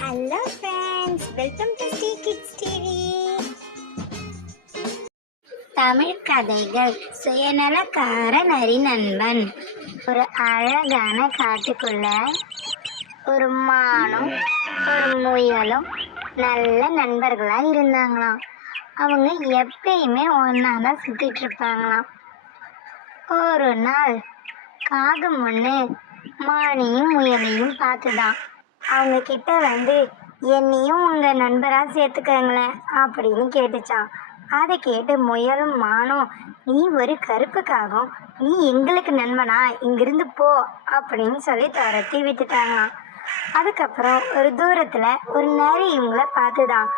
Hello friends, welcome to Sri kids TV. Tamil கதைகள். சுயநலக்கார நரி நண்பன். ஒரு அழகான காட்டுக்குள்ள ஒரு மானும் ஒரு முயலும் நல்ல நண்பர்களா இருந்தாங்களாம். அவங்க எப்பயுமே ஒன்னாதான் சுத்திட்டு இருப்பாங்களாம். ஒரு நாள் காகம் ஒன்று மானையும் முயலையும் பார்த்துதான் அவங்க கிட்ட வந்து என்னையும் உங்க நண்பரா சேர்த்துக்கங்களேன் அப்படின்னு கேட்டுச்சான். அதை கேட்டு முயலும் மானும், நீ ஒரு கருப்பு காகம், நீ எங்களுக்கு நண்பனா, இங்கிருந்து போ அப்படின்னு சொல்லி துரத்தி விட்டுட்டாங்களாம். அதுக்கப்புறம் ஒரு தூரத்துல ஒரு நரி இவங்கள பார்த்துதான்.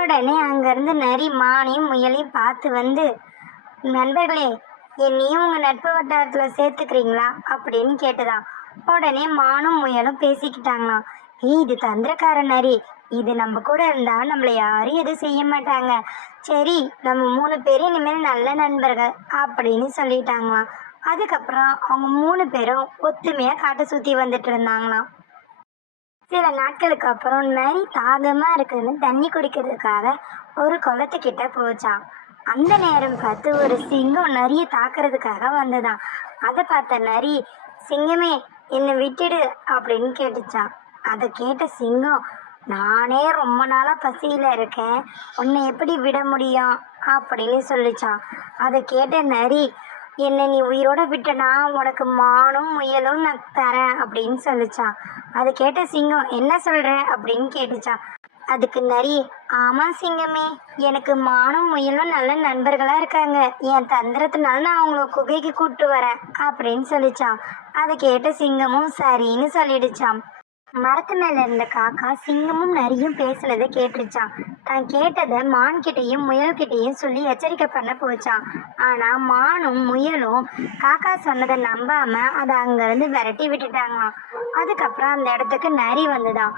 உடனே அங்கிருந்து நரி மானையும் முயலையும் பார்த்து வந்து, நண்பர்களே, என்னையும் உங்க நட்பு வட்டாரத்துல சேர்த்துக்கிறீங்களா அப்படின்னு கேட்டுதான். உடனே மானும் முயலும் பேசிக்கிட்டாங்களாம். இது தந்திரக்கார நரி, இது நம்ம கூட இருந்தா நம்மளை யாரும் எதுவும் செய்ய மாட்டாங்க. சரி, நம்ம 3 பேரும் இனிமேல் நல்ல நண்பர்கள் அப்படின்னு சொல்லிட்டாங்களாம். அதுக்கப்புறம் அவங்க 3 பேரும் ஒத்துமையா காட்டை சுத்தி வந்துட்டு இருந்தாங்களாம். சில நாட்களுக்கு அப்புறம் நரி தாகமா இருக்குன்னு தண்ணி குடிக்கிறதுக்காக ஒரு குளத்துக்கிட்ட போச்சான். அந்த நேரம் பார்த்து ஒரு சிங்கம் நரியை தாக்குறதுக்காக வந்ததான். அதை பார்த்த நரி, சிங்கமே, என்னை விட்டுடு அப்படின்னு கேட்டுச்சான். அதை கேட்ட சிங்கம், நானே ரொம்ப நாளா பசியில இருக்கேன், உன்னை எப்படி விட முடியும் அப்படின்னு சொல்லிச்சான். அதை கேட்ட நரி, என்னை நீ உயிரோட விட்டனா உனக்கு மானும் முயலும் நான் தரேன் அப்படின்னு சொல்லிச்சான். அதை கேட்ட சிங்கம், என்ன சொல்ற அப்படின்னு கேட்டுச்சான். அதுக்கு நரி, ஆமா சிங்கமே, எனக்கு மானும் முயலும் நல்ல நண்பர்களா இருக்காங்க, என் தந்திரத்தினால நான் அவங்கள குகைக்கு கூப்பிட்டு வரேன் அப்படின்னு சொல்லிச்சான். அதை கேட்ட சிங்கமும் சரின்னு சொல்லிடுச்சான். மரத்து மேல இருந்த காக்கா சிங்கமும் நரியும் பேசுனதை கேட்டுருச்சான். தான் கேட்டதை மான்கிட்டையும் முயல்கிட்டையும் சொல்லி எச்சரிக்கை பண்ண போச்சான். ஆனா மானும் முயலும் காக்கா சொன்னதை நம்பாம அதை அங்கிருந்து விரட்டி விட்டுட்டாங்களாம். அதுக்கப்புறம் அந்த இடத்துக்கு நரி வந்துதான்.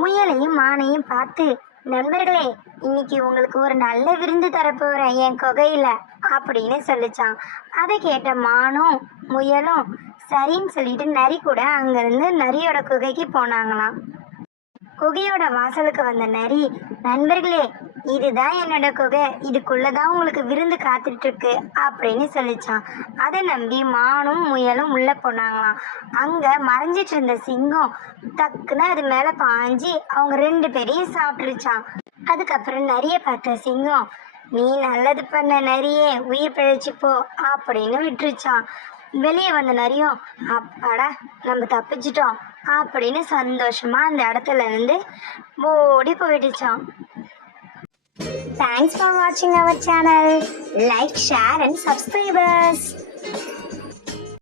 முயலையும் மானையும் பார்த்து, நண்பர்களே, இன்னைக்கு உங்களுக்கு ஒரு நல்ல விருந்து தரப்போறேன் என் குகையில அப்படின்னு சொல்லிச்சான். அதை கேட்ட மானும் முயலும் சரின்னு சொல்லிட்டு நரி கூட அங்கிருந்து நரியோட குகைக்கு போனாங்களாம். குகையோட வாசலுக்கு வந்த நரி, நண்பர்களே, இதுதான் என்னோட குகை, இதுக்குள்ளதான் உங்களுக்கு விருந்து காத்துட்டு இருக்கு அப்படின்னு சொல்லிச்சான். அதை நம்பி மானும் முயலும் உள்ள போனாங்களாம். அங்க மறைஞ்சிட்டு இருந்த சிங்கம் டக்குன்னு அது மேல பாஞ்சு அவங்க 2 பேரையும் சாப்பிட்டுருச்சான். அதுக்கப்புறம் நரிய பார்த்த சிங்கம், நீ நல்லது பண்ண நரியே, உயிர் பிழைச்சிப்போ அப்படின்னு விட்டுருச்சான். வெளியே வந்த நரியும், அப்பாடா நம்ம தப்பிச்சிட்டோம் அப்படின்னு சந்தோஷமா அந்த இடத்துல இருந்து ஓடி போயிடுச்சான். Thanks for watching our channel. Like, share and subscribe us.